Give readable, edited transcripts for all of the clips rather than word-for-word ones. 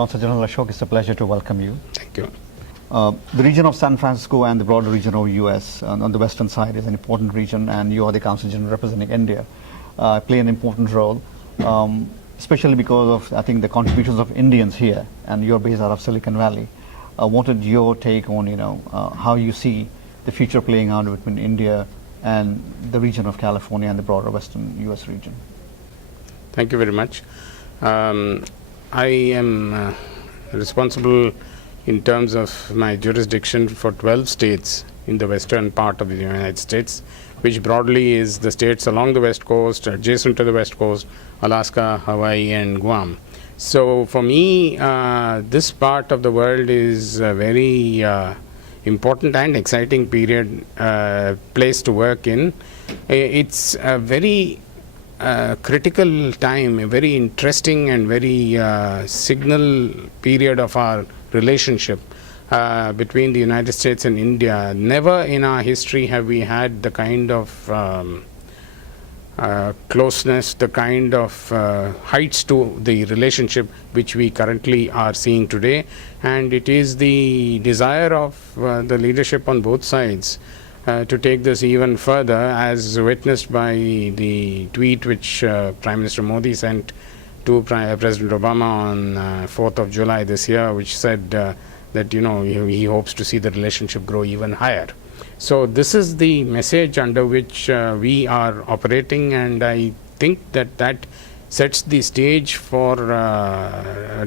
Consul General Ashok, it's a pleasure to welcome you. Thank you. The region of San Francisco and the broader region of U.S. On the western side is an important region, and you are the Consul General representing India. Play an important role, especially because of, I think, the contributions of Indians here, and you're based out of Silicon Valley. I wanted your take on, how you see the future playing out between India and the region of California and the broader western U.S. region. Thank you very much. I am responsible in terms of my jurisdiction for 12 states in the western part of the United States, which broadly is the states along the west coast, adjacent to the west coast, Alaska, Hawaii, and Guam. So for me, this part of the world is a very important and exciting place to work in. It's a very critical time, a very interesting and very signal period of our relationship between the United States and India. Never in our history have we had the kind of closeness, the kind of heights to the relationship which we currently are seeing today, and it is the desire of the leadership on both sides to take this even further, as witnessed by the tweet which Prime Minister Modi sent to President Obama on 4th of July this year, which said that he hopes to see the relationship grow even higher. So this is the message under which we are operating, and I think that sets the stage for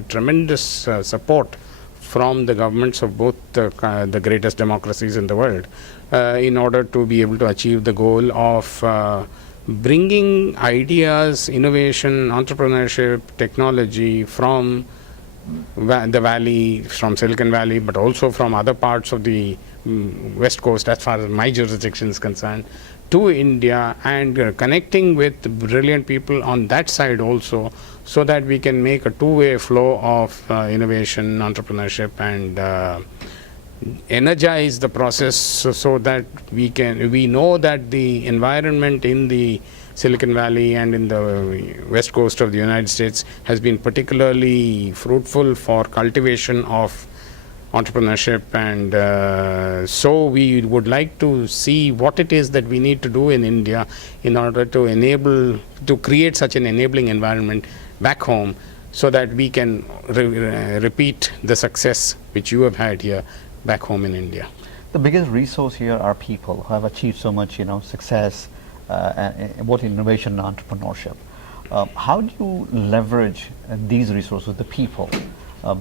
tremendous support from the governments of both the greatest democracies in the world in order to be able to achieve the goal of bringing ideas, innovation, entrepreneurship, technology from the valley, from Silicon Valley, but also from other parts of the West Coast, as far as my jurisdiction is concerned, to India, and connecting with brilliant people on that side also, so that we can make a two-way flow of innovation, entrepreneurship, and energize the process so that we know that the environment in the Silicon Valley and in the west coast of the United States has been particularly fruitful for cultivation of entrepreneurship, and so we would like to see what it is that we need to do in India in order to create such an enabling environment back home, so that we can repeat the success which you have had here back home in India. The biggest resource here are people who have achieved so much, success, both in innovation and entrepreneurship. How do you leverage these resources, the people,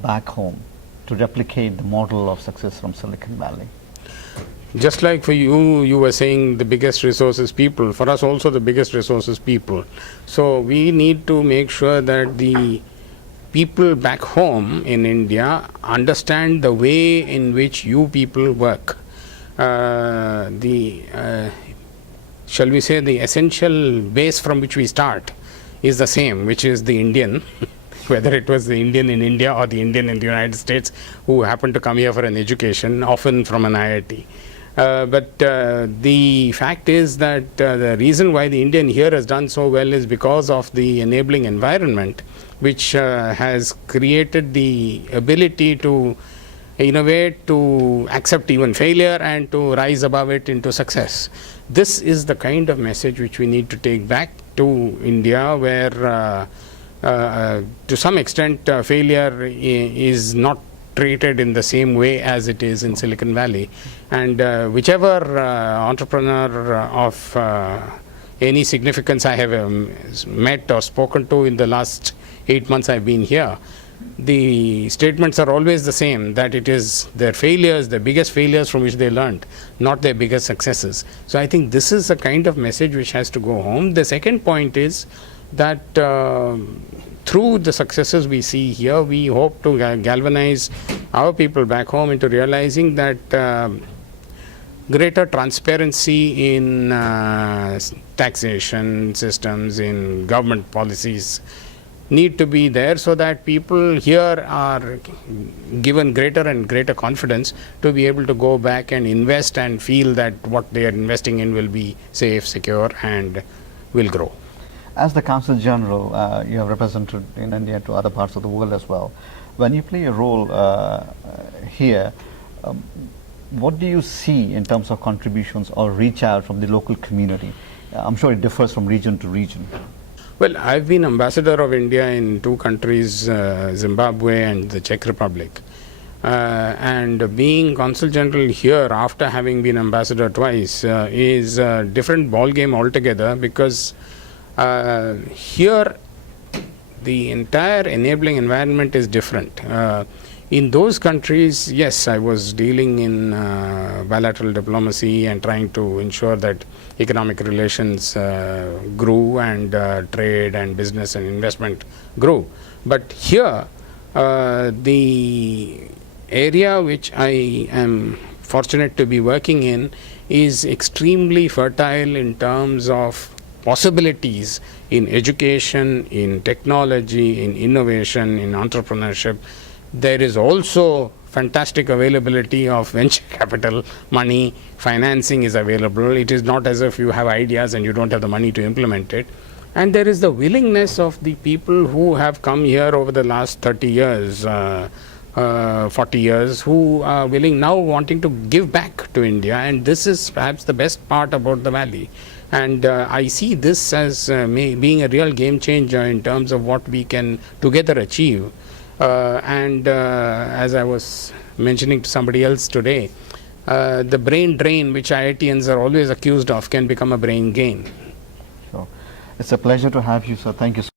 back home, to replicate the model of success from Silicon Valley? Just like for you were saying the biggest resource is people. For us also the biggest resource is people. So we need to make sure that the people back home in India understand the way in which you people work. Shall we say, the essential base from which we start is the same, which is the Indian, whether it was the Indian in India or the Indian in the United States who happened to come here for an education, often from an IIT. But the fact is that the reason why the Indian here has done so well is because of the enabling environment, which has created the ability to innovate, to accept even failure, and to rise above it into success. This is the kind of message which we need to take back to India, where to some extent failure is not treated in the same way as it is in Silicon Valley, and whichever entrepreneur of any significance I have met or spoken to in the last 8 months I've been here, the statements are always the same, that it is their failures, their biggest failures from which they learned, not their biggest successes. So I think this is a kind of message which has to go home. The second point is that through the successes we see here, we hope to galvanize our people back home into realizing that greater transparency in taxation systems, in government policies need to be there, so that people here are given greater and greater confidence to be able to go back and invest and feel that what they are investing in will be safe, secure, and will grow. As the Consul General, you have represented in India to other parts of the world as well. When you play a role here, um, what do you see in terms of contributions or reach out from the local community? I'm sure it differs from region to region. Well, I've been ambassador of India in two countries, Zimbabwe and the Czech Republic. And being consul general here after having been ambassador twice is a different ball game altogether, because here the entire enabling environment is different. In those countries, yes, I was dealing in bilateral diplomacy and trying to ensure that economic relations grew and trade and business and investment grew. But here, the area which I am fortunate to be working in is extremely fertile in terms of possibilities in education, in technology, in innovation, in entrepreneurship. There is also fantastic availability of venture capital money. Financing is available. It is not as if you have ideas and you don't have the money to implement it. And there is the willingness of the people who have come here over the last 30 years, 40 years, who are willing now wanting to give back to India. And this is perhaps the best part about the valley. And I see this as being a real game changer in terms of what we can together achieve. And as I was mentioning to somebody else today, the brain drain which IITians are always accused of can become a brain gain. Sure. It's a pleasure to have you, sir. Thank you so